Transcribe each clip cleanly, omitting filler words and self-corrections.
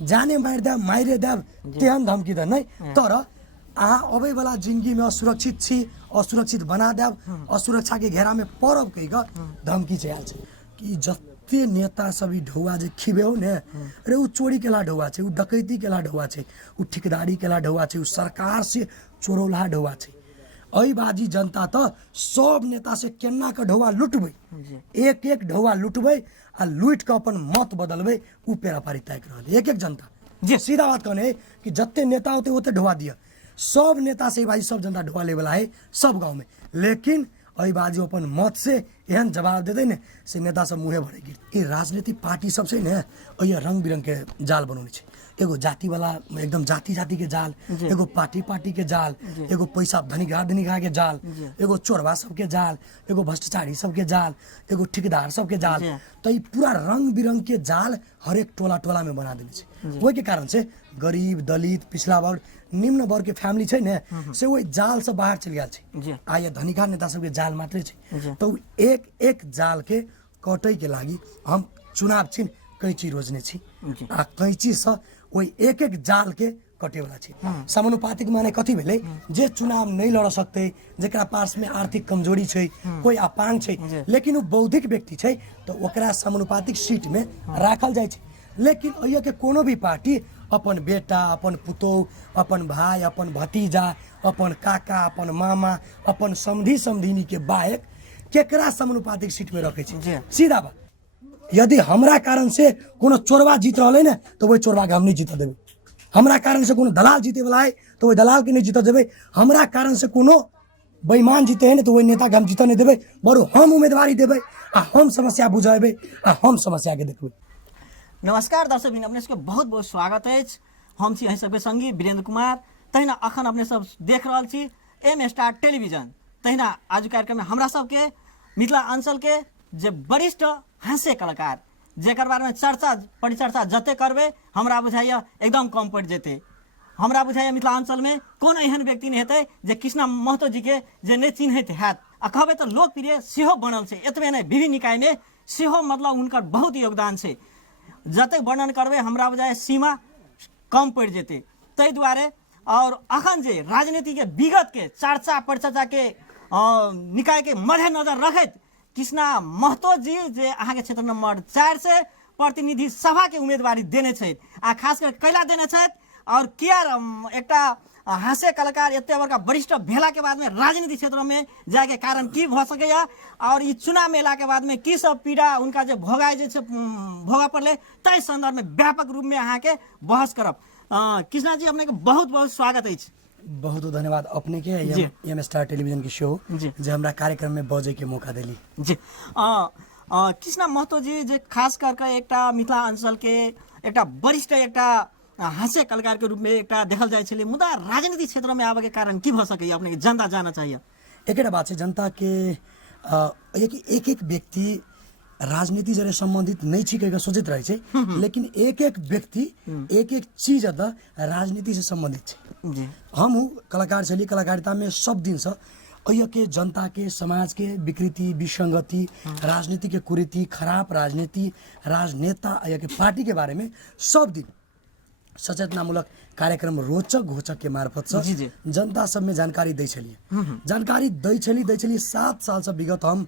जाने मारे देव तेहन धमकी द नहीं तर अहाँ अबै वाला जिंदगी में असुरक्षित छी असुरक्षित बना देव असुरक्षा के घेरा में पड़ब कही धमकी चाहिए कि जत्ते नेता सब ढौआ जे खिबे हो ने अरे उ चोरी केला ढौआ छे उ डकैती केला ढौआ छे उ ठिकदारी केला ढौआ छे उ सरकार से चोरौला ढौआ छे अई बाजी जनता तो सब नेता से केन्ना के ढौआ लुटबे एक एक ढौआ लुटबे आ लुट के अपन मत बदलबे उ पेरापारी तय कर रहल एक एक जनता जे सीधा बात कहने कि जत्ते नेता होते ओते ढौआ दिया सब नेता से भाई सब जनता ढोआ लेवला है सब गांव में लेकिन अई बाजू अपन मत से एहन जवाब देते ने से नेता सब मुहे भरे गिर ये राजनीतिक पार्टी सब से ने ये रंग बिरंग के जाल बनौने छे एगो जाति वाला एकदम जाति जाति के जाल एगो पार्टी के जाल एगो पैसा धनिका के जाल एगो चोरवा सब के जाल एगो भ्रष्टाचारी सब के जाल एगो ठेकेदार सब के जाल तो ये पूरा रंग बिरंग के जाल हर एक टोला में बना देने छे वही के कारण से गरीब दलित पिछड़ा वर्ग निम्न वर्ग के फैमिली छे ने से वही जाल से बाहर चल गया छे आ ये धनिका नेता सब के जाल मात्र छे तो एक एक जाल के कटै के लागी हम चुनाव छिन कैंची रोजने छी आ कैंची से वही एक एक जाल के कटे वाला छे समानुपातिक माने कथी भेले जे चुनाव नहीं लड़ सकते जेकरा पास में आर्थिक कमजोरी छे कोई अपांग छे लेकिन वो बौद्धिक व्यक्ति छे तो ओकरा समानुपातिक सीट में राखल जाय छे लेकिन अइया के कोनो भी पार्टी अपन बेटा अपन पुतोह अपन भाई अपन भतीजा अपन काका अपन मामा अपन समधी समधिनी के बायक केकरा समानुपातिक सीट में रखे छे सीधा बात यदि हमरा कारण से कोनो चोरवा जीत रहले ने तो वही चोरवा के हम नहीं जीत देबे हमरा कारण से कोनो दलाल जीते वाला है तो वही दलाल के नहीं जीत देबे हमरा कारण से कोनो बेईमान जीते है तो वही नेता के हम जीत नहीं देबे बरु हम उम्मीदवारी देबे आ हम समस्या बुझाबे आ हम समस्या के देखबे। नमस्कार दर्शक बिन अपने सबके बहुत बहुत स्वागत है हम छी अहीं सबके संगी वीरेंद्र कुमार तहिना अखन अपने सब देख रहल छी एम स्टार टेलीविजन तहिना आज कार्यक्रम में हमरा सबके मिथिला अंचल के जे वरिष्ठ हास्य कलाकार जेकर बारे में चर्चा परिचर्चा जते करबे हमरा बुझाइए एकदम कम पड़ जेते हमरा बुझाइए मिथिला अंचल में कोनो एहन व्यक्ति नहीं हेतै जे कृष्णा महतो जी के जे नहीं चिन्हैत हैत आ कहबे तो लोकप्रिय सेहो बनल छै एतबे नहीं विभिन्न निकाय में सेहो मतलब उनकर बहुत योगदान छै जते वर्णन करबे हमरा बुझाइए सीमा कम पड़ जेते तै दुआरे और अखन जे राजनीति के विगत के चर्चा परिचर्चा के निकाय के मद्देनजर रखैत कृष्णा महतो जी जे अहाँ के क्षेत्र नंबर 4 से प्रतिनिधि सभा के उम्मीदवारी देने छथि आ खास कर कैला देने छथि और किया एकटा हास्य कलाकार एते बड़का वरिष्ठ भेला के बाद में राजनीति क्षेत्र में जाए के कारण की भ सकैया और ई चुनाव में के बाद में की सब पीड़ा उनका जे भोगाय जे छै भोगा पड़ले तै संदर्भ में व्यापक रूप में अहाँ के बहस करब। कृष्णा जी अपने के बहुत बहुत स्वागत है। बहुत बहुत धन्यवाद अपने के एम स्टार टेलीविजन के शो जे हमरा कार्यक्रम में बजे के मौका देली जी। कृष्णा महतो जी जे खास करके एकटा मिथिला अंचल के एकटा वरिष्ठ एकटा हास्य कलाकार के रूप में एकटा देखल जाय छले मुदा राजनीति क्षेत्र में आबे के कारण की भ सकैया अपने के जनता जानना चाहिए। एकटा बात है जनता के एक एक व्यक्ति राजनीति जरे संबंधित नहीं छिके सोचित रहे छे लेकिन एक एक व्यक्ति एक एक चीज राजनीति से संबंधित छे। हम कलाकार छली कलाकारिता में सब दिन से अय के जनता के समाज के विकृति विसंगति राजनीति के कुरीति खराब राजनीति राजनेता अय के पार्टी के बारे में सब दिन सचेतनामूलक कार्यक्रम रोचक घोचक के मार्फत से जनता सब में जानकारी दै छलिए जानकारी दै छली 7 साल से विगत हम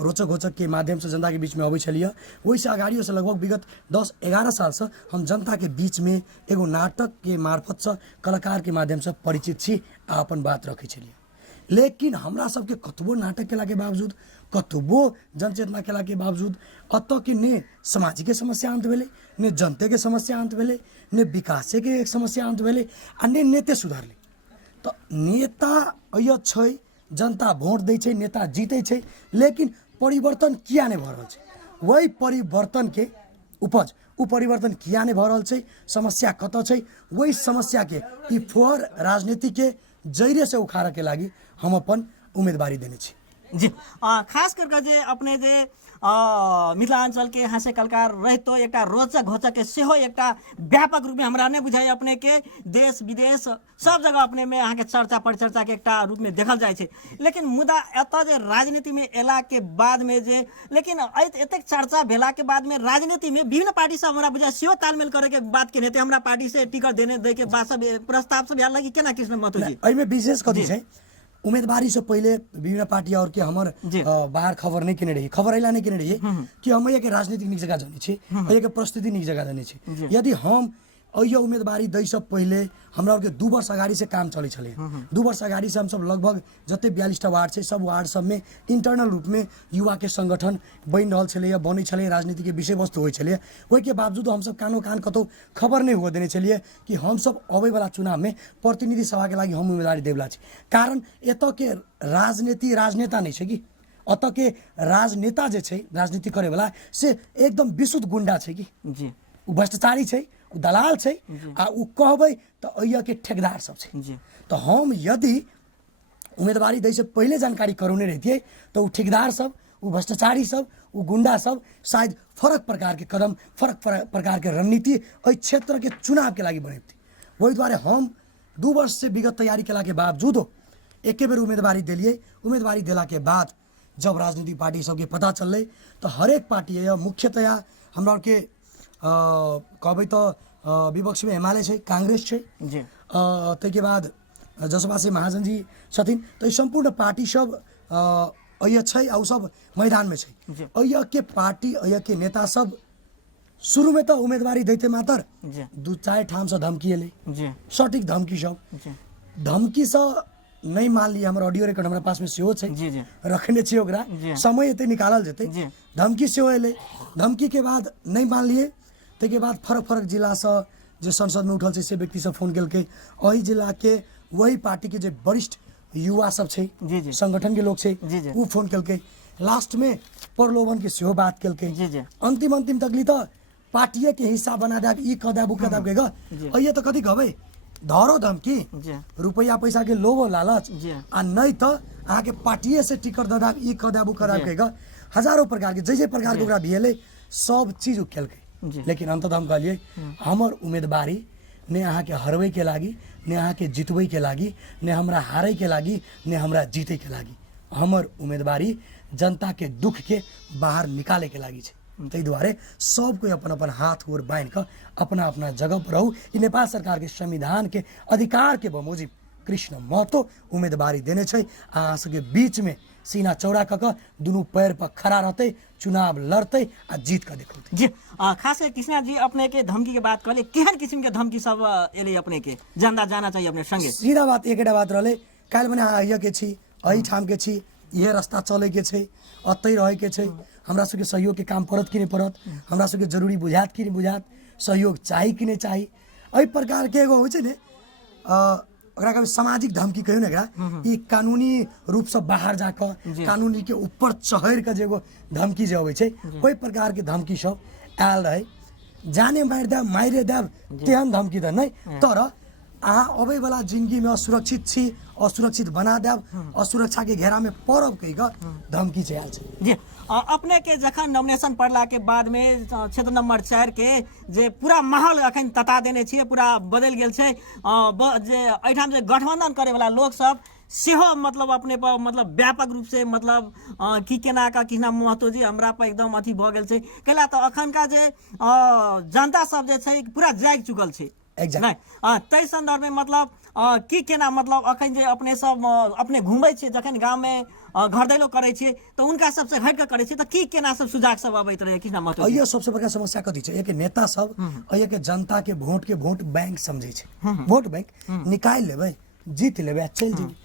रोचक घोचक के माध्यम से जनता के बीच में अबै छलिए वही से अगाड़ियों से लगभग विगत 10-11 साल से हम जनता के बीच में एगो नाटक के मार्फत से कलाकार के माध्यम से परिचित छी आ अपन बात रखे छलिए लेकिन हमरा सबके कतबो नाटक केला के बावजूद कतबो जनचेतना केला के बावजूद अत के ने सामाजिक के समस्या अंत भेले ने जनते के समस्या अंत भेले ने विकास के समस्या अंत भेले आ ने नेते सुधारले तो नेता अय छै जनता भोट दै छै नेता जीते छै लेकिन परिवर्तन किया नहीं भ रहल छै वही परिवर्तन के उपज उ परिवर्तन किया नहीं भ रहल छै समस्या कत छै वही समस्या के ई फोर राजनीति के जैरे से उखाड़ के लागी हम अपन उम्मीदवारी देने छी। जी खास करके जे अपने जे मिथिलांचल के हाँस्य कलाकार रहितो एकटा रोचक घोचक के सेहो एकटा व्यापक रूप में हमरा नहीं बुझाई अपने के देश विदेश सब जगह अपने में अहाँ के चर्चा परिचर्चा के एकटा रूप में देखल जाए छे। लेकिन मुदा एतऽ जे राजनीति में एला के बाद में जे लेकिन एतेक चर्चा भेला के बाद में राजनीति में विभिन्न पार्टी सब हमरा बुझाई सेहो तालमेल करे के बात केने थे हमरा पार्टी से टिकट देने दे के बात सब प्रस्ताव सब आयल लगी केना कृष्ण महतो जी एहिमे विशेष कथी छै उम्मीदवारी से पहले विभिन्न पार्टी और के हमर बाहर खबर नहीं केने रही खबर अला नहीं केने रही कि हम के राजनीतिक निक जगह जाने छी के प्रस्तुति निक जगह जाने छी यदि हम अहिया उम्मीदवारी दै से पहले हमरा के 2 वर्ष अगाडि से काम चलै छले 2 वर्ष अगाडि से हम सब लगभग जते 42टा वार्ड छै सब वार्ड सब में इंटरनल रूप में युवा के संगठन बन रहल छले या बनै छले राजनीति के विषय वस्तु होय छले ओइ के बावजूद हम सब कानो कान कतौ खबर नहीं हुआ देने छलिए कि हम सब अबै वाला चुनाव में प्रतिनिधि सभा के लागि हम उम्मीदवारी देबला छी कारण एत के राजनीति राजनेता नहीं छै कि अत के राजनेता जे छै राजनीति करे वाला से एकदम विशुद्ध गुंडा छै कि जी उ भ्रष्टाचारी छै उ दलाल छै आ उ कहबै त अइया के ठेकेदार सब छै जी तो हम यदि उम्मीदवारी दै से पहले जानकारी करौने रहतिए तो उ ठेकेदार सब उ भ्रष्टाचारी सब उ गुंडा सब शायद फरक प्रकार के कदम फरक प्रकार के रणनीति एहि क्षेत्र के चुनाव के लागि बनैती वही द्वारे हम 2 वर्ष से विगत तैयारी केला के बावजूद एके बेर उम्मीदवारी दिलिए उम्मीदवारी देला के बाद जब राजनीतिक पार्टी सबके पता चललै तो हरेक पार्टी है मुख्यतया हमरा के कहबै तो विपक्ष में एमाले छै कांग्रेस छै जी ताहिके बाद जसपा से महाजन जी छथिन तो संपूर्ण पार्टी सब अइया छै आ सब मैदान में छै अइया के पार्टी अइया के नेता सब शुरू में तो उम्मीदवारी दैते मात्र 2-4 ठाम से धमकी एले सटीक धमकी सब धमकी से नहीं मान लिया हमारा ऑडियो रिकॉर्ड हमारे पास में सेहो छै रखने छियै ओकरा समय एते निकालल जेतै धमकी सेहो एले धमकी के बाद नहीं मान लिए के बाद फरक फरक जिला से जो संसद में उठल से व्यक्ति सब फोन केलकै वही जिला के वही पार्टी के जो वरिष्ठ युवा सब छै संगठन के लोग छै उ फोन केलकै लास्ट में प्रलोभन के सेहो बात केलकै अंतिम तकली तो पार्टीए के हिस्सा बना देब ई क देब उ क देब के ग अइए तो कथी कहबै धरो धमकी रुपया पैसा के लोभ लालच आ नहीं तो अहाँ के पार्टीए से टिकट द देब ई क देब उ क देब के ग हजारों प्रकार के जे प्रकार के ओकरा भेलै सब चीज उ केलकै लेकिन अंततः हम कहलिए हमर उम्मीदवारी ने अहाँ के हरवे के लागी ने अहाँ के जितवे के लागी ने हमरा हारे के लागी ने हमरा जीते के लागी हमर उम्मीदवारी जनता के दुख के बाहर निकाले के लागी छै ताहि दुआरे सब कोई अपन अपन हाथ गोर बांध कर अपना अपना जगह पर रहू कि नेपाल सरकार के संविधान के अधिकार के बमोजिब कृष्ण महतो उम्मीदवारी देने छै अहाँ सबके बीच में सीना चौड़ा कऽ दुनू पैर पर खड़ा रहते चुनाव लड़ते आ जीत कर देखते जी खास कर कृष्णा जी अपने के धमकी के बात कहले केहन किस्म के धमकी सब एले अपने के जानना जाना चाहिए अपने संगे सीधा बात एकेटा बात रहले काल्हि मने अहिया के छी अही ठाम के छी इहे रास्ता चले के छै अतै रहे के छै हमरा सबके सहयोग के काम पड़त कि नहीं पड़त हमरा सबके जरूरी बुझात कि नहीं बुझात सहयोग चाही कि नहीं चाही एहि प्रकार के एगो होइ छै ने ओकरा कभी सामाजिक धमकी कहियो ने एकरा ई कानूनी रूप से बाहर जाकर कानूनी के ऊपर चढ़ के जे एगो धमकी जे अबै छै ओहि प्रकार के धमकी सब आयल रहे जाने मारे देब तेहन धमकी त नहीं तर अहाँ अबै वाला जिंदगी में असुरक्षित छी असुरक्षित बना देब असुरक्षा के घेरा में पड़ब कहि कऽ धमकी छै आयल छै जी अपने के जखन नॉमिनेशन पड़ला के बाद में क्षेत्र नंबर 4 के जे पूरा माहौल अखन तता देने छियै पूरा बदल गेल छै जे एठाम जे गठबंधन करे वाला लोग सब सेहो मतलब अपने पर मतलब व्यापक रूप से मतलब की केना का कृष्णा महतो जी हमरा पर एकदम अथी भ गेल छै कैला तो अखन का जे जनता सब जे छै पूरा जाग चुकल छै तै संदर्भ में मतलब की केना मतलब अखन जे अपने सब अपने घूमै छियै जखन गांव में घर दैलो करै छियै तो उनका सबसे हट के करै छियै तो की केना सब सुझाव सब अबैत रहे कृष्णा महतो अइयो सबसे बड़का समस्या कथी छै एक नेता सब अइयो के जनता के वोट बैंक समझै छै वोट बैंक निकाल लेबै जीत लेबै चल जेबै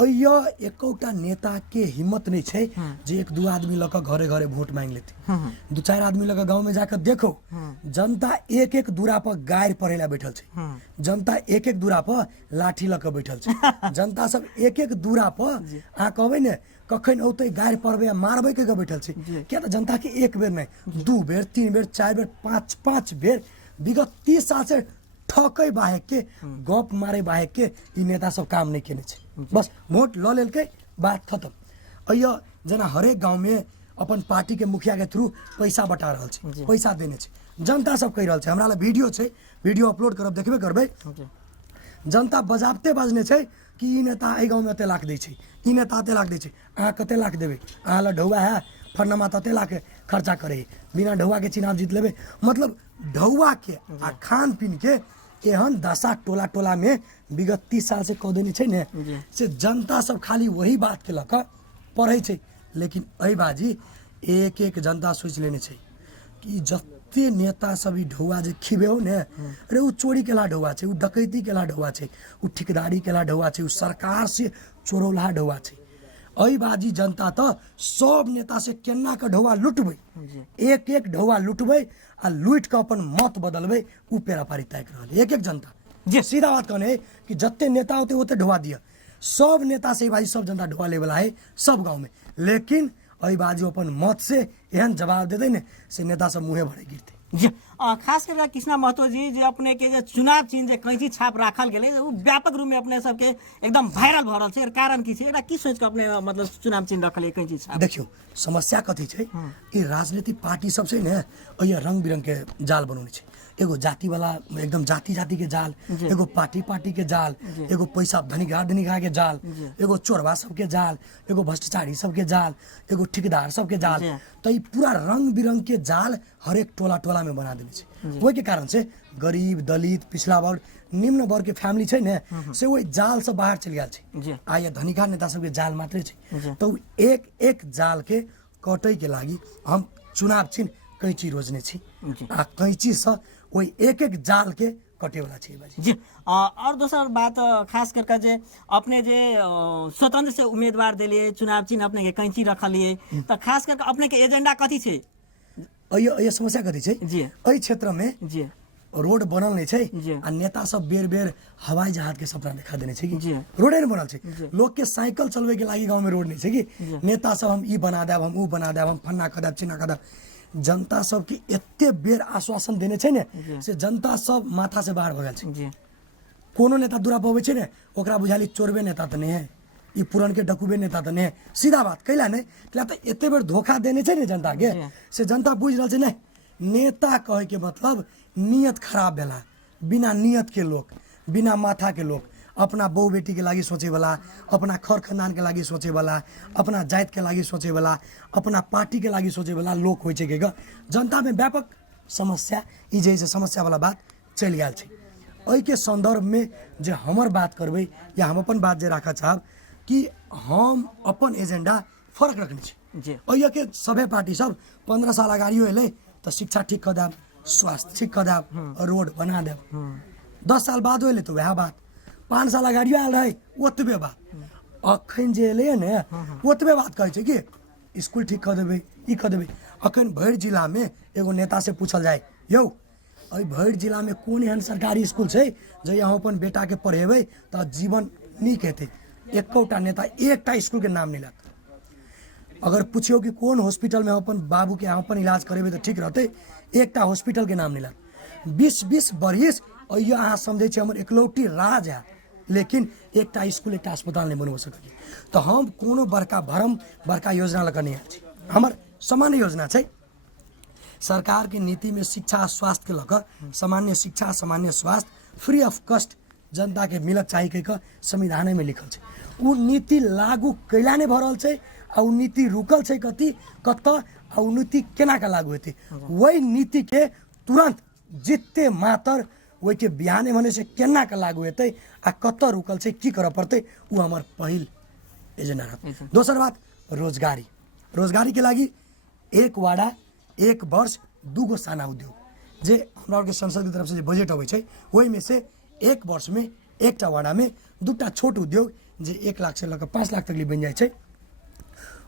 अइयो एकौटा नेता के हिम्मत नहीं छै जे 1-2 आदमी लक घरे घरे वोट मांग लेते 2-4 आदमी लक गांव में जाकर देखो जनता एक दूरा पर गायर पढ़ेला बैठल छै जनता एक दूरा पर लाठी लक बैठल छै जनता सब एक दूरा पर अहाँ कहबै ने कखन औते गायर पढ़बै मारबै के बैठल छै किया त जनता के एक बेर नहीं 2 बेर 3 बेर 4 बेर 5 बेर विगत 30 साल से ठकै बाहेक के गप मारे बाहेक के ई नेता सब काम नहीं केने छै बस वोट ल लेलकै बात खत्म अइया जना हरेक गांव में अपन पार्टी के मुखिया के थ्रू पैसा बटा रहल छै, पैसा देने छै, जनता सब कहि रहल छै। हमरा ला वीडियो छै, वीडियो अपलोड करब, देखबे करबै। जनता बजाबते बाजने छै कि ई नेता एहि गाँव में एते लाख दै छै, ई नेता एते लाख दै छै, अहाँ कते लाख देबै, अहाँ ला ढौआ है फन्नमा तते लाख खर्चा करे, बिना ढौआ के चुनाव जीत लेबै। मतलब ढौआ के आ खान पीन के एहन दशा टोला टोला में विगत 30 साल से कह देने छै ने, से जनता सब खाली वही बात के लक पढ़े छै। लेकिन एहि बाजी एक एक जनता सोच लेने छै कि जते नेता सब ई ढौआ जे खिबे हो ने, अरे उ चोरी केला ढौआ छै, उ डकैती केला ढौआ छै, उ ठिकेदारी केला ढौआ छै, उ सरकार से चोरौला ढौआ छै। एहि बाजी जनता तो सब नेता से केना के ढौआ लुटबै, एक एक ढौआ लुटबै आ लुट के अपन मत बदलबै, उ पेरापारी तय कर रहल एक एक जनता। जे सीधा बात कहने है कि जत्ते नेता होते ओते ढौआ दिया, सब नेता से भाई सब जनता ढौआ ले वाला है सब गांव में। लेकिन एहि बाजी अपन मत से एहन जवाब देते ने से नेता सब मुँहे भरे गिरते। जी खास करके कृष्णा महतो जी जे अपने के जे चुनाव चिन्ह जे कैंची छाप राखल गेलै उ व्यापक रूप में अपने सबके एकदम वायरल भ रहल छै। एकर कारण की छै, एकरा की सोच के अपने मतलब चुनाव चिन्ह रखले कैंची छाप? देखियो समस्या कथी छै, ई राजनीतिक पार्टी सब छै ने अइया रंग बिरंग के जाल बनौने छै। एगो जाति वाला एकदम जाति जाति के जाल, एगो पार्टी पार्टी के जाल, एगो पैसा धनिका के जाल, एगो चोरवा सबके जाल, एगो भ्रष्टाचारी सबके जाल, एगो ठेकेदार सबके जाल। तो ई पूरा रंग बिरंग के जाल हरेक टोला टोला में बना देने छै। ओहि के कारण से गरीब दलित पिछड़ा वर्ग निम्न वर्ग के फैमिली छै ने से वही जाल से बाहर चल गया छै। आ ये धनिका नेता सबके जाल मात्रे छै। तो एक एक जाल के कटै के लागी हम चुनाव चिन्ह कैंची रोजने छी आ कैंची से वही एक एक जाल के कटे वाला छै बाजी। जी और दोसर बात खास करके जे अपने जे स्वतंत्र से उम्मीदवार देलिए, चुनाव चिन्ह अपने के कैंची रखलिए, तो खास करके अपने के एजेंडा कथी छै? ये समस्या कथी छै, एहि क्षेत्र में जी रोड बनल नहीं छै आ नेता सब बेर बेर हवाई जहाज के सपना दिखा देने छै कि रोडे नहीं बनल छै। लोग के साइकिल चलवे के लागी गांव में रोड नहीं छै कि नेता सब हम ई बना देब, हम ऊ बना देब, हम फन्ना कर देब, चिन्ना कर देब। जनता सब के एते बेर आश्वासन देने छै ने से जनता सब माथा से बाहर भगल छै। कोनो नेता दूरा पबै छै ने ओकरा बुझाली चोरबे नेता त नहीं है, ई पुरन के डकुबे नेता त नहीं है। सीधा बात कैला नहीं कैला तो एते बेर धोखा देने छै ने जनता के से जनता बुझ रहल छै। नहीं नेता कहे के मतलब नियत खराब भेला, बिना नियत के लोग, बिना माथा के लोग, अपना बहू बेटी के लागी सोचे वाला, अपना खर खानदान के लागी सोचे वाला, अपना जात के लागी सोचे वाला, अपना पार्टी के लागी सोचे वाला लोग होइ छै के जनता में व्यापक समस्या ई जैसे समस्या वाला बात चल गया छै। एहि के संदर्भ में जे हमर बात करबै या हम अपन बात जे राखा चाहब कि हम अपन एजेंडा फर्क रखने छी। अइया के सभे पार्टी सब 15 साल अगाड़ियो एलै तो शिक्षा ठीक कर देब, स्वास्थ्य ठीक कर देब, रोड बना देब। 10 साल बाद एलै तो वह बात, 5 साल अगाड़ियो आयल रहे ओतबे बात। अखन जे एलै ने ओतबे बात कहै छै कि स्कूल ठीक कर देबै, ई कर देबै। अखन भरि जिला में एगो नेता से पूछल जाए यौ अइ भरि जिला में कोन एहन सरकारी स्कूल छै जे यहाँ अपन बेटा के पढ़ेबै तो जीवन नीक हेतै? एकोटा नेता एकटा स्कूल के नाम नहीं लेत। अगर पूछियो कि कौन हॉस्पिटल में अपन बाबू के अपन इलाज करेबे तो ठीक रहते, एकटा हॉस्पिटल के नाम नहीं लेत। 20-20 बरिस अइया अहाँ समझे छे हमर एकलौटी राज है, लेकिन एकटा स्कूल एकटा अस्पताल नहीं बनवा सकलिए। तो हम कोनो बड़का भरम बड़का योजना लगा नहीं आयल छी। हमर सामान्य योजना छै सरकार के नीति में शिक्षा स्वास्थ्य के लकर सामान्य शिक्षा सामान्य स्वास्थ्य फ्री ऑफ कॉस्ट जनता के मिलक चाहिए कह संविधान में लिखल छै। उ नीति लागू कैला नहीं भ रहल छै आ उ नीति रुकल छै कथी कत आ उ नीति केना का लागू हेतै। वही नीति के तुरंत जितते मातर वही के बिहाने भने से केना का लागू हेतै आ कत रुकल छै की करऽ पड़तै उ हमर पहिल एजेंडा रहत। दोसर बात रोजगारी, रोजगारी के लागी एक वाड़ा एक वर्ष 2 गो साना उद्योग जे हमरा के संसद की तरफ से बजट अबै छै ओहि में से एक वर्ष में एकटा वाड़ा में 2टा छोट उद्योग जे 1 लाख से लेकर 5 लाख तक बन जाए छै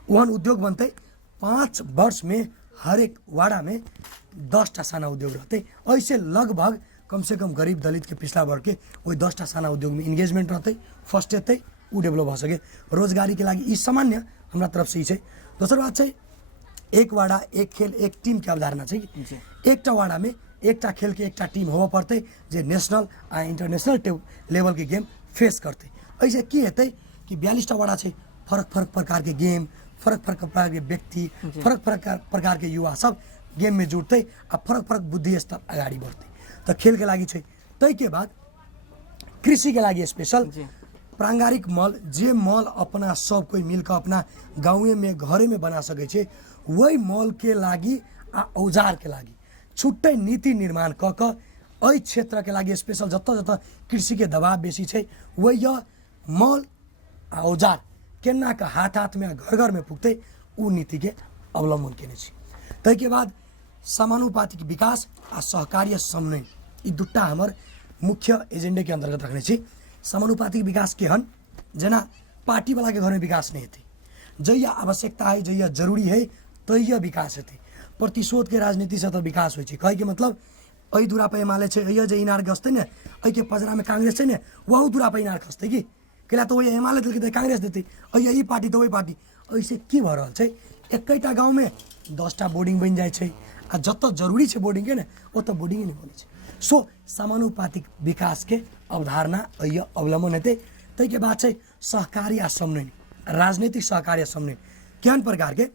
ओहन उद्योग बनते। 5 वर्ष में हर एक वाड़ा में 10टा साना उद्योग रहते। ऐसे लगभग कम से कम गरीब दलित के पिछड़ा वर्ग के वही 10टा साना उद्योग में इंगेजमेंट रहते, फर्स्ट हेतै उ डेवलप हो सके। रोजगारी के लागी ई सामान्य हमरा तरफ से ही छै। दोसर बात छै एक वाड़ा एक खेल एक टीम के अवधारणा छै। एकटा वाड़ा में एकटा खेल के एकटा टीम होबे पड़ते जे नेशनल आ इंटरनेशनल लेवल के गेम फेस करते। ऐसे की हेतै कि 42टा वाड़ा छै, फरक फरक प्रकार के गेम फरक फरक प्रकार के व्यक्ति फरक फरक प्रकार के युवा सब गेम में जुड़ते आ फरक फरक बुद्धि स्तर अगाडि बढ्दै त खेल के लागि छै। तै के बाद कृषि के लागि स्पेशल प्रांगारिक मल जे मल अपना सब कोई मिलकर अपना गाँवे में घरे में बना सके छे वही मल के लागि आ औजार के लागि छुट्टै नीति निर्माण क क एहि क्षेत्र के लागि स्पेशल जत जत कृषि के दबाव बेसी छै वही यह मल आ औजार केना का हाथ हाथ में घर घर में पुग्तै ऊ नीति के अवलम्बन केने छी। तै के बाद समानुपातिक विकास आ सहकार्य समन्वय ई दुटा हमर मुख्य एजेंडे के अंतर्गत रखने छी। समानुपातिक विकास केहन जेना पार्टी वाला के घर में विकास नहीं हेतै, जहिया आवश्यकता है जहिया जरूरी है तहिया विकास हेतै। प्रतिशोध के राजनीति से तो विकास होइ छै, कहे के मतलब एहि दूरा पे एमाले छै अहिया जे इनार गस्ते ने एहि के पजरा में कांग्रेस छै ने वहु दूरा पे इनार खस्ते की केला तो वही एमाले दिल के कांग्रेस देते अहिया ई पार्टी तो वही पार्टी ऐसे की भ रहल छै। एकैटा गाँव में 10टा बोर्डिंग बन जाय छै आ जत जरूरी छै बोर्डिंग के ने ओत बोर्डिंग नहीं बने छै। सो समानुपातिक विकास के अवधारणा अहिया अवलम्बन हेतै। तै के बाद छै सहकारी आ समन्वय राजनीतिक सहकारी आ समन्वय केहन प्रकार के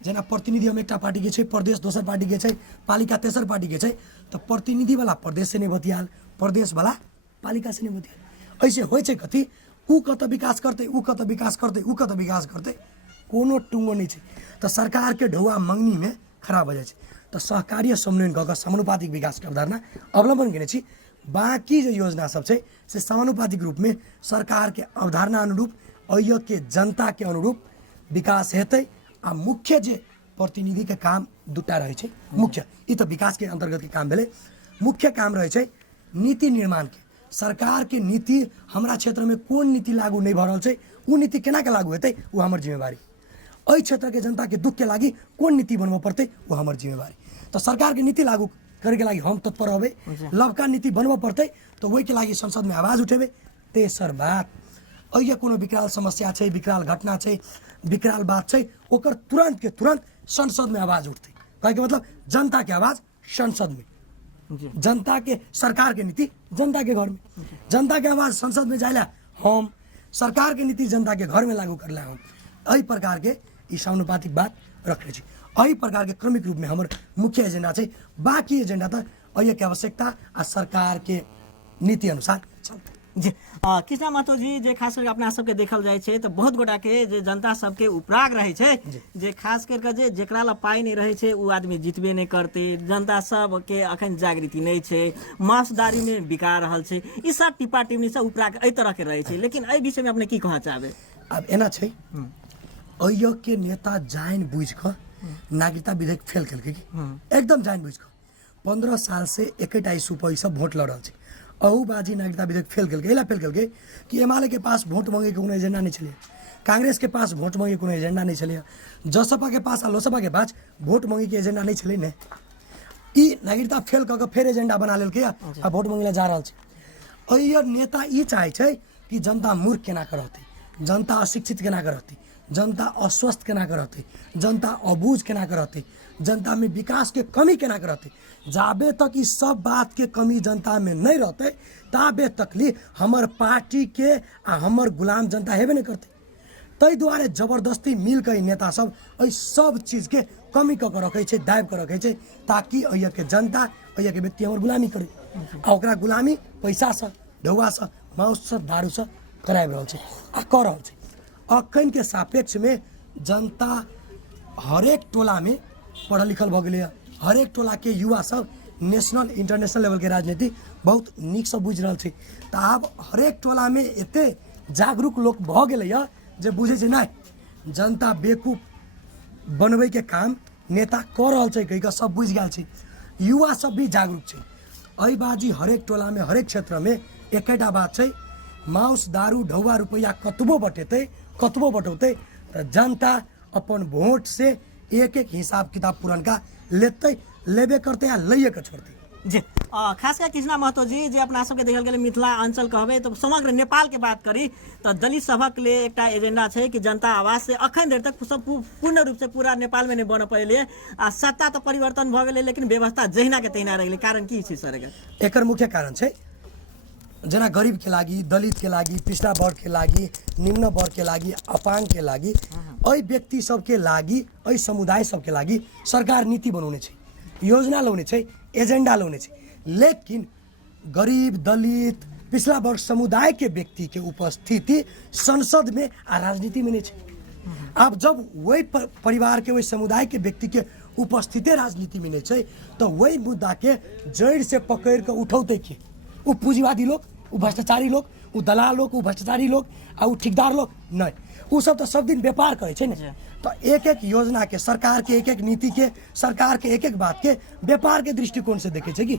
जेना प्रतिनिधि हम एकटा पार्टी के छै प्रदेश दोसर पार्टी के छै पालिका तेसर पार्टी के छै तो प्रतिनिधि वाला प्रदेश से नहीं बतियाल प्रदेश वाला पालिका से नहीं बतियाल ऐसे होइ छै कथी ऊ कत विकास करते ऊ कत विकास करते ऊ कत विकास करते कोनो टुंगो नहीं छै तो सरकार के ढौआ मंगनी में खराब हो जाए छै। तो सहकार्य समन्वयन क समानुपातिक विकास के अवधारणा अवलम्बन केने छी। बाकी जो योजना सब छै से समानुपातिक रूप में सरकार के अवधारणा अनुरूप अहिया के जनता के अनुरूप विकास हेतै आ मुख्य जे प्रतिनिधि के काम दुटा रहे छै मुख्य ई तो विकास के अंतर्गत के काम भेले। मुख्य काम रहे छै नीति निर्माण के सरकार के नीति हमरा क्षेत्र में कोन नीति लागू नहीं भ रहल छै ऊ नीति केना के लागू हेतै ऊ हमर जिम्मेवारी। एहि क्षेत्र के जनता के दुख के लागि कोन नीति बनबऽ पड़तै ऊ हमर जिम्मेवारी। तो सरकार के नीति लागू करे के लागि हम तत्पर रहबै लवका नीति बनबऽ पड़तै तो वही के लागि संसद में आवाज उठेबै। तेसर बात अहिया कोनो विकराल समस्या छै विकराल घटना छै विकराल बात छै ओकर तुरंत के तुरंत संसद में आवाज उठतै कहे के मतलब जनता के आवाज संसद में जनता के सरकार के नीति जनता के घर में जनता के आवाज संसद में जाइला हम सरकार के नीति जनता के घर में लागू करला हम एहि प्रकार के ई समानुपातिक बात रखले छी। एहि प्रकार के क्रमिक रूप में हमर मुख्य एजेंडा छै। बाकी एजेंडा तो अहिया के आवश्यकता आ सरकार के नीति अनुसार चलतै। जी कृष्णा महतो जी जे खास करके अपना सबके देखल जाए छै तो बहुत गोटा के जे जनता सबके उपराग रहे छै जे खास करके जे जेकरा ला पाई नहीं रहे छै उ आदमी जितबे नहीं करते जनता सब के अखन जागृति नहीं छै मांसदारी में बिका रहल छै ई सब टिपा टिप्पणी से उपराग एहि तरह के रहे छै। लेकिन एहि विषय में अपने की कहना चाहबे? अब एना छै अहिया के नेता जान बुझ क नागरिकता विधेयक फेल केलकै कि एकदम जान बुझ क 15 साल से एकैटा इशू पर सब वोट लड़ रहल छै अहूबाजी नागरिकता विधेयक फेल केलकै एला फेल केलकै कि एमाले के पास वोट मांगे के कोनो एजेंडा नहीं छलै कांग्रेस के पास वोट मांगे कोनो एजेंडा नहीं छलै जसपा के पास आ लोसपा के पास वोट मांगे के एजेंडा नहीं छलै ने ई नागरिकता फेल क के फेर एजेंडा बना लेलकै आ वोट मांगे ला जा रहल छै। अहिया नेता ई चाहे छै कि जनता मूर्ख केना के रहतै जनता अशिक्षित केना के रहतै जनता अस्वस्थ केना के रहतै जनता अबूझ केना के रहतै जनता में विकास के कमी केना के रहतै। जाबे तक ई सब बात के कमी जनता में नहीं रहतै ताबे तकली हमर पार्टी के आ हमर गुलाम जनता हेबे नहीं करतै। तै दुआरे जबरदस्ती मिल के नेता सब एहि सब चीज के कमी क के रखे छै दाबि के रखे छै ताकि अहिया के जनता अहिया के व्यक्ति हमर गुलामी करे आ ओकरा गुलामी पैसा से ढौआ से माउस से दारू से कराबि रहल छै आ कर रहल छै। अखन के सापेक्ष में जनता हरेक टोला में पढ़ल लिखल भ गेलै हरेक टोला के युवा सब नेशनल इंटरनेशनल लेवल के राजनीति बहुत नीक से बुझ रहल छै। त आब हरेक टोला में एते जागरूक लोग भ गेलै जे बुझे छै नहीं जनता बेकूफ बनबै के काम नेता कर रहल छै कहि के सब बुझ गेल छै युवा सब भी जागरूक छै। एहि बाजी हरेक टोला में हरेक क्षेत्र में एकैटा बात छै माउस दारू ढौआ रुपैया कतबो बटेतै कतबो बटौतै त जनता अपन वोट से एक एक हिसाब किताब पुरनका लेते लेबे करते या लइए के छोड़ते। जी खास कर कृष्णा महतो जी जे अपना सबके देखल गेलै मिथिला अंचल कहबै तो समग्र नेपाल के बात करी तो दलित सभक लिए एकटा एजेंडा छै कि जनता आवाज से अखन देर तक सब पूर्ण रूप से पूरा नेपाल में नहीं बन पड़े आ सत्ता तो परिवर्तन भ गेलै लेकिन व्यवस्था जहिना के तहिना रह गेलै कारण की छै सर? एकर मुख्य कारण छै जना गरीब के लागि दलित के लागि पिछड़ा वर्ग के लागि निम्न वर्ग के लागि अपांग के लागि एहि व्यक्ति सबके लागि एहि समुदाय सबके लागि सरकार नीति बनाउने छै, योजना ल्याउने छै, एजेंडा ल्याउने छै, लेकिन गरीब दलित पिछड़ा वर्ग समुदाय के व्यक्ति के उपस्थिति संसद में आ राजनीति में नहीं है। अब जब वही परिवार के वही समुदाय के व्यक्ति के उपस्थिति राजनीति में नहीं है तो वही मुद्दा के जड़ से पकड़ के उठौते के वो पूंजीवादी लोग, वो भ्रष्टाचारी लोग, वो दलाल लोग, वो भ्रष्टाचारी लोग आ वो ठेकेदार लोग नहीं, वो सब तो सब दिन व्यापार करे छे ना। तो एक एक योजना के सरकार के एक एक नीति के सरकार के एक एक बात के व्यापार के दृष्टिकोण से देखे कि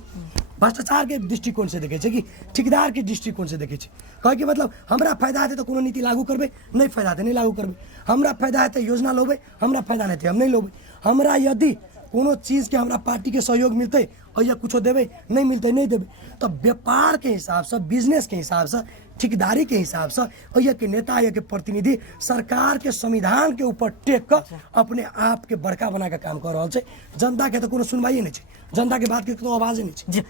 भ्रष्टाचार के दृष्टिकोण से देखे कि ठेकेदार के दृष्टिकोण से देखे कहे कि मतलब हमरा फायदा है तो कोनो नीति लागू करबे, नहीं फायदा है नहीं लागू करबे, हमरा फायदा है तो योजना लोबे, हमरा फायदा नहीं है हम नहीं लोबे, हमरा यदि कोनो चीज के हमरा पार्टी के सहयोग मिलते और या कुछ देवे नहीं मिलते नहीं देवे। तो व्यापार के हिसाब से, बिजनेस के हिसाब से, ठेकेदारी के हिसाब से और या के नेता या के प्रतिनिधि सरकार के संविधान के ऊपर टेक कर अपने आप के बड़का बना के काम कर रहा है। जनता के तो कोनो सुनवाई नहीं है, जनता के बात के तो आवाज नहीं है। जी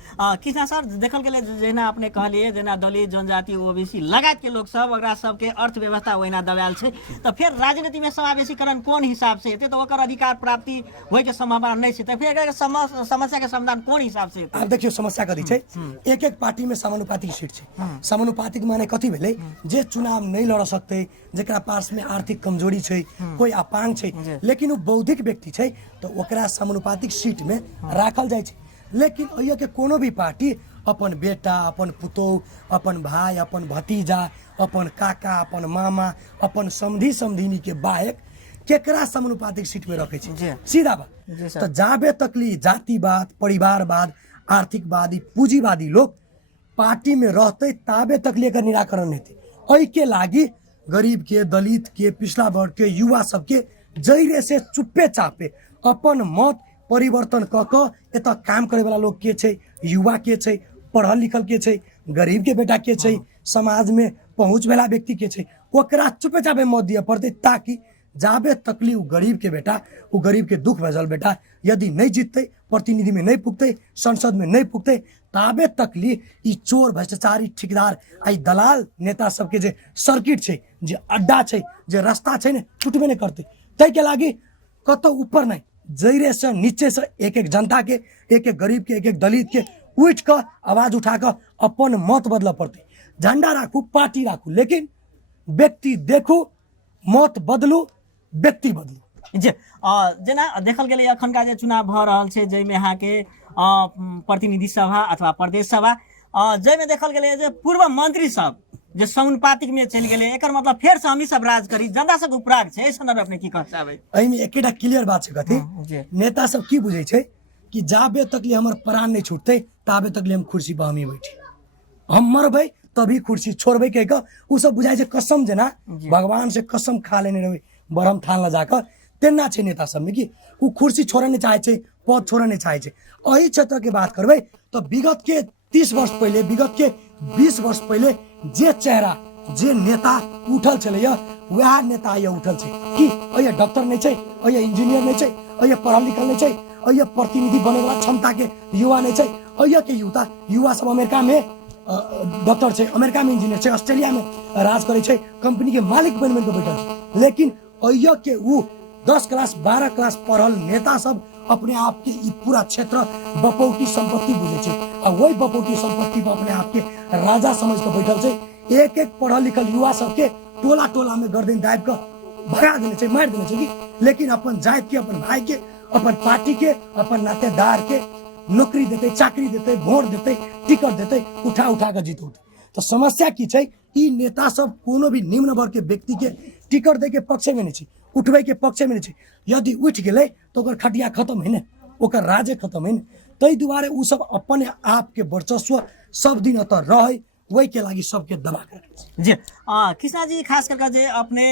किसान सर देखल गेलै जेना अपने कहलिए जेना दलित जनजाति ओबीसी लगायत के लोग सब ओकरा सबके अर्थव्यवस्था ओहिना दबायल छै, तो फिर राजनीति में समावेशीकरण कोन हिसाब से हेतै, तो ओकर अधिकार प्राप्ति होय के संभावना नहीं छै, तो फिर एकर समस्या के समाधान कोन हिसाब से हेतै? अब देखियो समस्या कथी छै, एक एक पार्टी में समानुपातिक सीट छै। समानुपातिक माने कथी भेलै, जे चुनाव नहीं लड़ सकते, जेकरा पास में आर्थिक कमजोरी छै, कोई अपांग छै, लेकिन वो बौद्धिक व्यक्ति छै तो ओकरा समानुपातिक सीट में राखल जाय छै। लेकिन अइया के कोनो भी पार्टी अपन बेटा, अपन पुतौह, अपन भाई, अपन भतीजा, अपन काका, अपन मामा, अपन समधी समधिनी के बाहेक केकरा समानुपातिक सीट में रखे छै? सीधा बात। तो जाबे तकली जातिवाद, परिवारवाद, आर्थिकवादी, पूंजीवादी लोग पार्टी में रहते ताबे तकली एकर निराकरण हेतै। एहि के लागी गरीब के, दलित के, पिछड़ा वर्ग के, युवा सबके जैरे से चुप्पे चापे अपन मत परिवर्तन क एतऽ काम करे वाला लोग के छै, युवा के छै, पढ़ल लिखल के छै, गरीब के बेटा के छै, समाज में पहुंच वाला व्यक्ति के छै, ओकरा चुपे चापे मत दिए पड़ते, ताकि जाबे तकली उ गरीब के बेटा, उ गरीब के दुख भजल बेटा यदि नहीं जीतते, प्रतिनिधि में नहीं पुगते, संसद में नहीं पुगते, ताबे तकली ई चोर भ्रष्टाचारी ठेकेदार आई दलाल नेता सबके जे सर्किट छै, जे अड्डा छै, जे रास्ता छै ने छुटबे नहीं करते। तै के लागी कतो ऊपर नहीं, जैरे से नीचे से एक एक जनता के, एक एक गरीब के, एक एक दलित के उठ कर आवाज उठा कर अपन मत बदल पड़ते। झंडा राखू, पार्टी राखू, लेकिन व्यक्ति देखू, मत बदलू, व्यक्ति बदलू। जी जेना देखल गेलै अखनका जे चुनाव भऽ रहल छै जाहिमे अहाँके प्रतिनिधि सभा अथवा प्रदेश सभा जाहिमे देखल गेलै जे पूर्व मंत्री सब जे समानुपातिक में चलि गेलै, एकर मतलब फेर से हमही सब राज करी, जनता सबके उपराग छै, एहि संदर्भ अपने की कहऽ चाहबै? एहिमे एकेटा क्लियर बात छै, कथी नेता सब की बुझै छै कि जाबे तकली हमर प्राण नहीं छूटते ताबे तकली हम कुर्सी पर हमी बैठी, हम मरबै तभी कुर्सी छोड़बै कह के उ सब बुझाइ छै कसम जेना भगवान से कसम खा लेने रहे बरम थान ल जाकर तेना छै नेता सब में कि उ कुर्सी छोड़े नहीं चाहे छै, पद छोड़े नहीं चाहे छै। एहि क्षेत्र के बात करबै तो विगत के 30 वर्ष पहले, विगत के 20 वर्ष पहले जे चेहरा, जे नेता उठल छलै वह नेता ये उठल छै कि अये डॉक्टर नहीं छै, अये इंजीनियर नहीं छै, अये पढ़ल लिखल नहीं छै, अये प्रतिनिधि बने वाला क्षमता के युवा नहीं छै, अये के युवा सब अमेरिका में डॉक्टर छै, अमेरिका में इंजीनियर छै, ऑस्ट्रेलिया में राज करे छै, कंपनी के मालिक बन के बैठल छै। लेकिन अये के उ 10 क्लास 12 क्लास पढ़ल नेता सब अपने आप के ई पूरा क्षेत्र बपौती संपत्ति बुझे छै और वही बपौती संपत्ति में अपने आप के राजा समझ के बैठल छै। एक एक पढ़ल लिखल युवा सबके टोला टोला में गर्दन दाबि के भगा देने छै, मार देने छै कि लेकिन अपन जात के, अपन भाई के, अपन पार्टी के, अपन नातेदार के नौकरी देते, चाकरी देते, वोट देते, टिकट देते, उठा उठा के जीतौते। तो समस्या की छै, ई नेता सब कोनो भी निम्न वर्ग के व्यक्ति के टिकट दे के पक्ष में नहीं छै, उठबै के पक्ष में नहीं छै। यदि उठ गेलै तो ओकर खटिया खत्म है, ओकर राज्य खत्म है। तै दुआरे उ सब अपने आप के वर्चस्व सब दिन अतः रहे, वही के लागी सबके दबा कर। जी कृष्णा जी खास करके जे अपने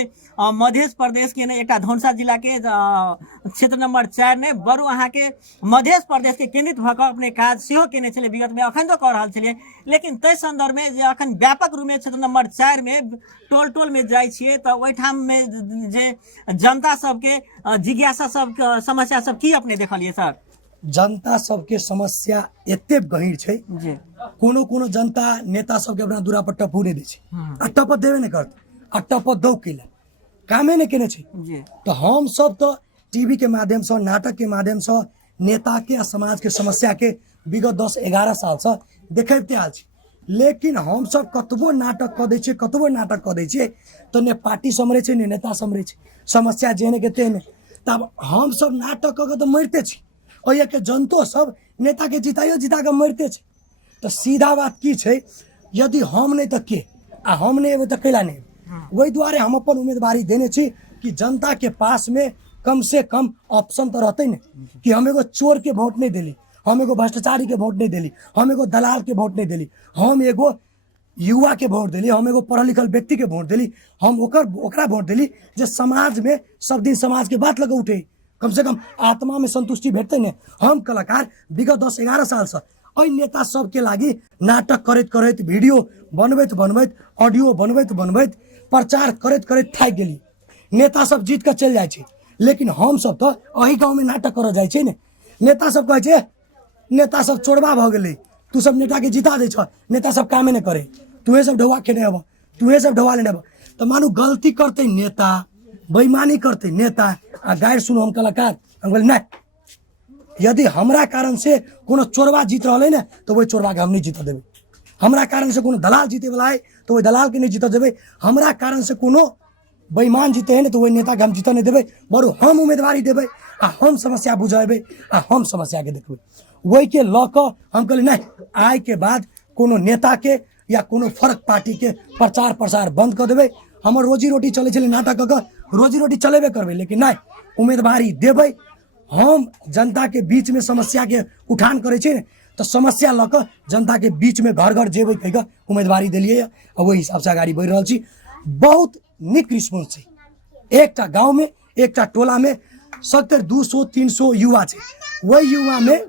मध्य प्रदेश के ने एकटा धौनसा जिला के क्षेत्र नंबर 4 ने बरु अहाँ के मध्य प्रदेश के केंद्रित भऽ कऽ अपने काज सेहो केने छलै विगत में, अखन तो कऽ रहल छलियै, लेकिन तै संदर्भ में जे अखन व्यापक रूप में क्षेत्र नंबर 4 में टोल टोल में जाइ छियै तऽ ओहिठाम में जे जनता सबके जिज्ञासा सब समस्या सब की अपने देखलियै सर? जनता सबके समस्या एते गहीर छै, कोनो कोनो जनता नेता सबके अपना दूरा पर टपू नहीं दै छै, आ टपत देवे नहीं करते, आ टपत दौ कैला कामे नहीं केने छी। जी तो हम सब तो टीवी के माध्यम से, नाटक के माध्यम से नेता के आ समाज के समस्या के विगत 10-11 साल से देखते आल छी। लेकिन हम सब कतबो नाटक कऽ दै छियै, कतबो नाटक कऽ दै छियै तो ने पार्टी सम्हरे छै, ने नेता सम्हरे छै, समस्या जेहने के तेहने। तब हम सब नाटक कऽ के तो मरते छी, और के जनतो सब नेता के जिता के मरते छै। तो सीधा बात की छै, यदि हम नहीं तो के, आ हम नहीं एबे तो कैला नहीं। वही दुआरे हम अपन उम्मीदवारी देने छी कि जनता के पास में कम से कम ऑप्शन तो रहते न, कि हम एगो चोर के वोट नहीं दिली, हम एगो भ्रष्टाचारी के वोट नहीं दिली, हम एगो दलाल के वोट नहीं दिली, हम एगो युवा के वोट दिली, हम एगो पढ़ल लिखल व्यक्ति के वोट दिली, हम ओकरा वोट दिली जे समाज में सब दिन समाज के बात लगे उठे, कम से कम आत्मा में संतुष्टि भेटते ने। हम कलाकार विगत 10-11 साल से ओइ नेता सबके लागि नाटक करैत करैत, वीडियो बनबैत बनबैत, ऑडियो बनबैत बनबैत, प्रचार करैत करैत थाकि गेली। नेता सब जीत के चल जाए, लेकिन हम सब तो अही गाँव में नाटक कर जाए ने। नेता सब कहे छे नेता सब चोरबा भ गेलै, तू सब नेता के जिता दे छ, नेता सब कामे नहीं करे, तुहे सब ढौआ खेने अब, तुहे सब ढौआ लेने अब। तो मानू गलती करते नेता, बेईमानी करते नेता, आ गायर सुनो हम कलाकार, हम बोले नहीं, यदि हमरा कारण से कोनो चोरबा जीत रहा है ना, तो वही चोरबा के हम नहीं जीत देवे। हमरा कारण से कोनो दलाल जीते वाला है तो वही दलाल के नहीं जीत देवे। हमरा कारण से कोनो बेईमान जीते हैं तो वही नेता के हम जीत नहीं देवे, बरु हम उम्मीदवारी देवे, आ हम समस्या बुझेबे, आ हम समस्या के देखबे। वही के ल क हम कहले नहीं, आय के बाद कोनो नेता के या कोनो फर्क पार्टी के प्रचार प्रसार बंद कर देवे। हमर रोजी रोटी चले चले नाटक क रोजी रोटी चलेबे करबे, लेकिन नहीं, उम्मीदवारी देवे। हम जनता के बीच में समस्या के उठान करे छे, तो समस्या ल क जनता के बीच में घर घर जेबे कह उम्मीदवारी दिलिए, और वही हिसाब से आगाड़ी बढ़ रहा छी। बहुत निक रिस्पॉन्स है। एकटा गांव में, एकटा टोला में 70-200-300 युवा है। वही युवा में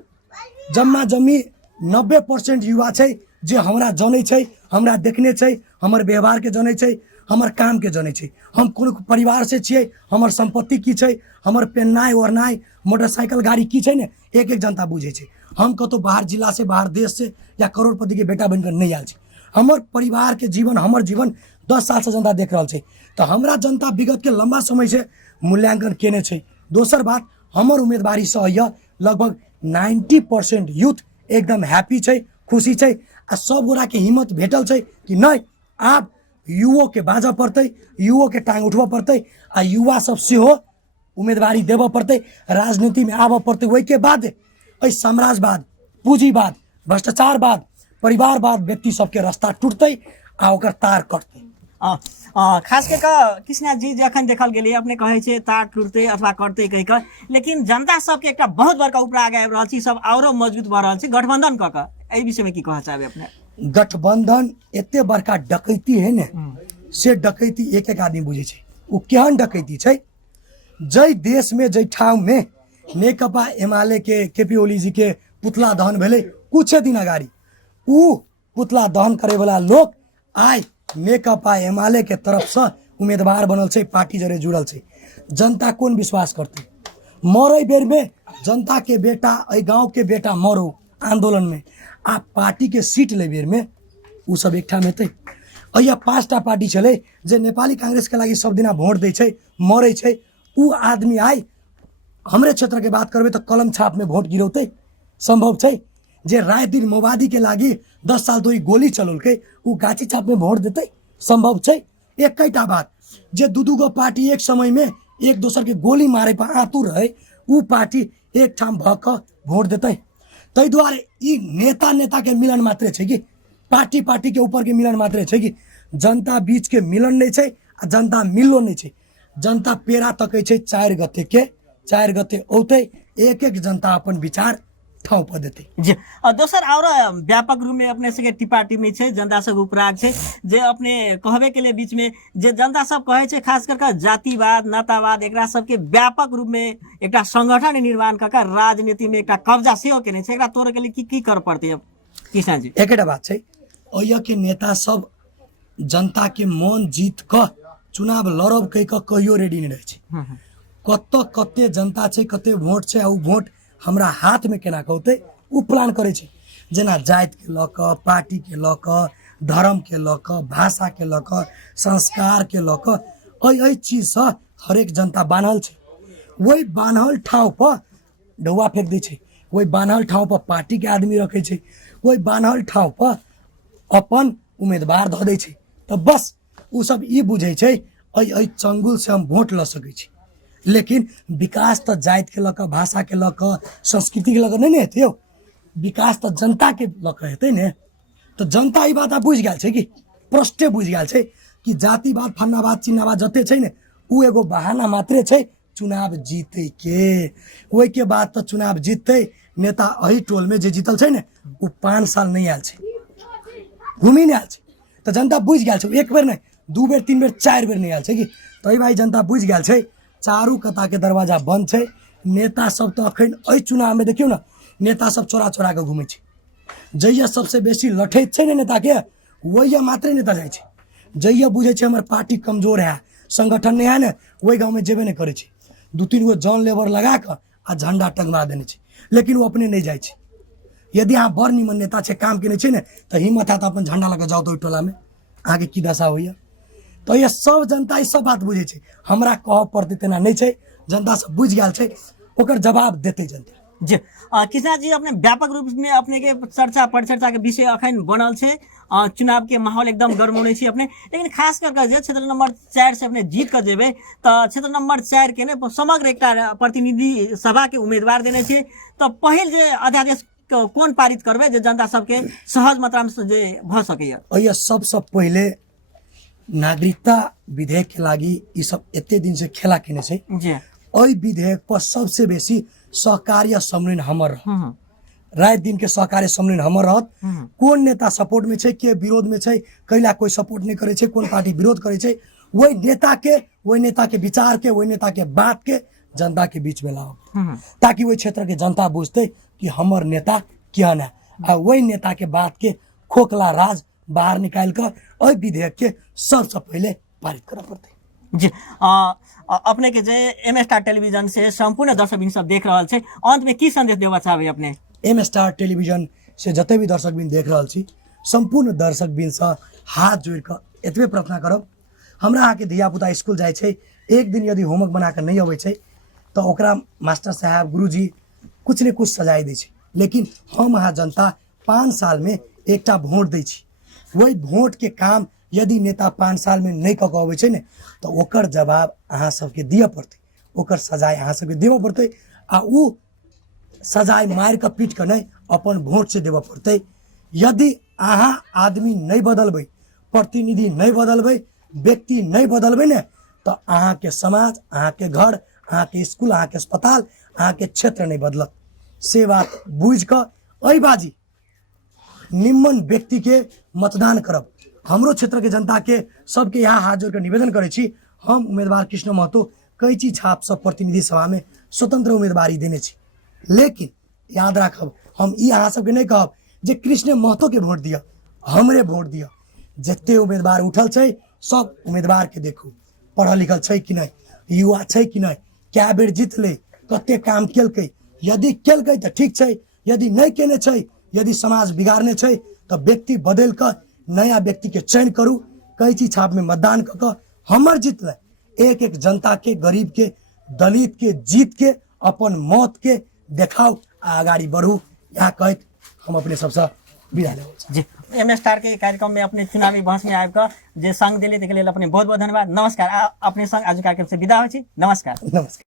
जम्मा जम्मी 90% युवा है जे हमरा जाने छै, हमरा देखने छै, हमर व्यवहार के जाने छै, हमर काम के जाने छै। हम कोन परिवार से छियै, हमर संपत्ति की छै, हमर पेन्नाई ओढ़नाई, मोटरसाइकिल गाड़ी की छै ने, एक एक जनता बुझे छै। हम कतो बाहर जिला से, बाहर देश से या करोड़पति के बेटा बनकर नहीं आयल छै। हमर परिवार के जीवन, हमर जीवन 10 साल से जनता देख रहा है। तो हमरा जनता विगत के लंबा समय से मूल्यांकन केने छै। दोसर बात, हमर उम्मीदवारी से लगभग 90% यूथ एकदम हैप्पी छै, खुशी छै, आ सब गोरा के हिम्मत भेटल छै कि नहीं, आब युवो के बाजा पड़ते, युवो के टांग उठवा पड़ते, आ युवा सब सेहो उम्मीदवारी देव पड़ते, राजनीति में आब पड़ते। वही के बाद साम्राज्यवाद, पूंजीवाद, भ्रष्टाचारवाद, परिवारवाद व्यक्ति सबके रास्ता टूटते, आ ओकर तार कटते। खास कर कृष्णा जी जखन देखल गेलिए, अपने कहे छे तार टूटते अथवा कटते कह कर, लेकिन जनता सबके एक बहुत बड़का ऊपर आगे आबि रहल छी, सब औरो मजबूत भ रहल छी गठबंधन क के। एहि विषय में की कह चाहबे अपने? गठबंधन एते बड़का डकैती है ने, से डकैती एक एक आदमी बुझे छे। उ केहन डकैती छे, जय देश में, जय ठाव में नेकपा एमाले के केपी ओली जी के पुतला दहन भेले कुछ दिन अगाड़ी, उ पुतला दहन करे वाला लोग आय नेकपा एमाले के तरफ से उम्मीदवार बनल छे, पार्टी जरे जुड़ल छे। जनता कौन विश्वास करते? मरे बेर में जनता के बेटा, गांव के बेटा मरो आंदोलन में, आ पार्टी के सीट ले बेर में उ सब एकठाम हेतै। या 5टा पार्टी चले जे नेपाली कांग्रेस के लागि सब दिना वोट दै छै, मरे छै, उ आदमी आय हमरे क्षेत्र के बात करबे तो कलम छाप में वोट गिरौते संभव छै? जे राय दिन मोबादी के लागि 10 साल तो गोली चलोलके, उ गाछी छाप में वोट देते संभव छै? एकैटा बात, जे दू गो पार्टी एक समय में एक दोसर के गोली मारे पर आतुर रहे, उ पार्टी एक ठाम भक वोट देते। तै दुआरे ई नेता के मिलन मात्रे छै कि पार्टी के ऊपर के मिलन मात्रे छै कि जनता बीच के मिलन नहीं छै, आ जनता मिलो नहीं छै। जनता पेरा तकै छै 4 गते के, 4 गते औते एक एक जनता अपन विचार ठाव पर देते। जी, और दोसर और व्यापक रूप में अपने सबके टिपा टिप्पणी छै, जनता सब उपराग छै, जे अपने कहबे के लिए बीच में जे जनता सब कहे छै, खास करके जातिवाद, नातावाद, एकरा सबके व्यापक रूप में एकटा संगठन निर्माण करके राजनीति में एकटा कब्जा सेहो केने छै। एकरा तोड़े के लिए की कर पड़ते अब कृष्णा जी? एकटा बात छै, ओय के नेता सब जनता के मन जीत क चुनाव लड़ब कह के कहियो रेडी नहीं रहे छै। कते जनता छै, कते वोट छै, आ उ वोट हमरा हाथ में केना कहते उ प्लान करे छै। जेना जाति के ल क, पार्टी के ल क, धर्म के ल क, भाषा के ल क, संस्कार के ल क, ऐ चीज से हरेक जनता बान्हल छै। वही बान्हल ठाव पर ढौआ फेंक दै छै, वही बान्हल ठाव पर पार्टी के आदमी रखे छै, वही बान्हल ठाव पर अपन उम्मीदवार धऽ दै छै। तो बस उ सब ई बुझै छै ऐ चंगुल से हम वोट लऽ सकै छी, लेकिन विकास तो जाति के लऽ, भाषा के लऽ, संस्कृति के लऽ नहीं ने हेतै यौ, विकास तो जनता के लऽ हेतै ने। तो जनता ई बात बुझि गेल छै कि प्रष्टे बुझि गेल छै कि जातिवाद फन्नावाद चिन्नावाद जते छै ने उ एगो बहाना मात्रे छै चुनाव जीते के। ओहि के बाद तो चुनाव जीतते नेता अही टोल में जे जीतल छै ने उ 5 साल नहीं आयल छै, घूमी नहीं आयल छै। तो जनता बुझि गेल छै, एक बेर नहीं 2 बेर 3 बेर 4 बेर नहीं आयल छै कि। तो भाई जनता बुझि गेल छै चारू कता के दरवाजा बंद छै। नेता सब तो अखन एहि चुनाव में देखियो ना नेता सब चोरा चोरा के घूमे छै। जहिया सबसे बेसी लठैत छै ने नेता के वही मात्रे नेता जाइ छै। जहिया बुझे छै हमर पार्टी कमजोर है, संगठन नहीं है ने, वही गाँव में जेबे नहीं करे छै। 2-3 गो जन लेबर लगा के आ झंडा टंगवा देने छै, लेकिन वो अपने नहीं जाइ छै। यदि अहाँ बड़ निमन नेता छै काम केने छै ने तो हिम्मत है तो अपन झंडा लगा जाओ तो टोला में अहाँ के की दशा होइया। तो ये सब जनता ई सब बात बुझे छै, हमरा कह पड़ते तेना नहीं छै। जनता सब बुझ गेल छै, ओकर जवाब देते जनता। जी कृष्णा जी अपने व्यापक रूप में अपने के चर्चा परिचर्चा के विषय अखन बनल छै। चुनाव के माहौल एकदम गर्म होने छी अपने, लेकिन खास करके जे क्षेत्र नंबर 4 से अपने जीत कर जेबे तो क्षेत्र नंबर 4 के ने समग्र एक प्रतिनिधि सभा के उम्मीदवार देने छे। तो पहिल जे अध्यादेश कोन पारित करबे जे जनता सबके सहज मात्रा में जे भ सकैया। और सबसे पहले नागरिकता विधेयक के लागी ई सब एते दिन से खेला केने छै। जी ओई विधेयक पर सबसे बेसी सहकार्य सम्मेलन हमर रात दिन के सहकार्य सम्मेलन हमर रहत। कौन नेता सपोर्ट में छै के विरोध में छै, कैला कोई सपोर्ट नहीं करे छै, कौन पार्टी विरोध करे छै, वही नेता के विचार के वही नेता के बात के जनता के बीच में लाओ, ताकि वही क्षेत्र के जनता बुझते कि हमर नेता केहन है। आ वही नेता के बात के खोखला राज बाहर निकाल कर और विधेयक के सबसे पहले पारित करना पड़ते। जी अपने के जे एम स्टार टेलीविजन से संपूर्ण दर्शकबिन सब देख रहल छै, अंत में की संदेश देबा चाहबे अपने? एम स्टार टेलीविजन से जते भी दर्शकबिन देख रहल छी संपूर्ण दर्शकबिन से हाथ जोड़ कर एतबे प्रार्थना करब, हमरा अहाँ के धिया पुता स्कूल जाय छै, एक दिन यदि होमवर्क बना के नहीं अबै छै तो ओकरा मास्टर साहब गुरुजी कुछ ने कुछ सजाय दै छै। लेकिन हम अहाँ जनता 5 साल में एकटा वोट दै छी, वही वोट के काम यदि नेता 5 साल में नहीं कऽ अबै छै ने तो ओकर जवाब अहाँ सबके दिअ पड़तै, ओकर सजाय अहाँ सबके देबऽ पड़तै। आ उ सजाय मार के पीट के नहीं अपन वोट से देबऽ पड़तै। यदि अहाँ आदमी नहीं बदलबै, प्रतिनिधि नहीं बदलबै, व्यक्ति नहीं बदलबै ने तो अहाँ के समाज, अहाँ के घर, अहाँ के स्कूल, अहाँ के अस्पताल, अहाँ के क्षेत्र नहीं बदलत। से बात बुझ कर एहि बाजी निम्न व्यक्ति के मतदान करब। हमरो क्षेत्र के जनता के सबके यहाँ हाथ जोड़ कर निवेदन करे छी, हम उम्मीदवार कृष्ण महतो कैची छाप सब प्रतिनिधि सभा में स्वतंत्र उम्मीदवारी देने छी। लेकिन याद राखब हम ई अहाँ सबके नहीं कहब जे कृष्ण महतो के वोट दिया, हमरे वोट दिया। जते उम्मीदवार उठल छै सब उम्मीदवार के देखू, पढ़ल लिखल छै कि नहीं, युवा छै कि नहीं, क्या बेर जीतले, कते काम केलकै। यदि केलकै तो ठीक छै, यदि नहीं केने छै, यदि समाज बिगाड़ने छै तो व्यक्ति बदल कर नया व्यक्ति के चयन करू, कैची छाप में मतदान कर हमर जीतले। एक एक जनता के, गरीब के, दलित के जीत के अपन मौत के देखाओ, आगाड़ी बढ़ू। यहाँ कह हम अपने सबसे विदा लेब। जी एम स्टार के कार्यक्रम में अपने चुनावी बहस में आकर जे संग दिले तके लेल अपने बहुत बहुत धन्यवाद। नमस्कार। अपने संग आज कार्यक्रम से विदा होइ छी। नमस्कार। नमस्कार।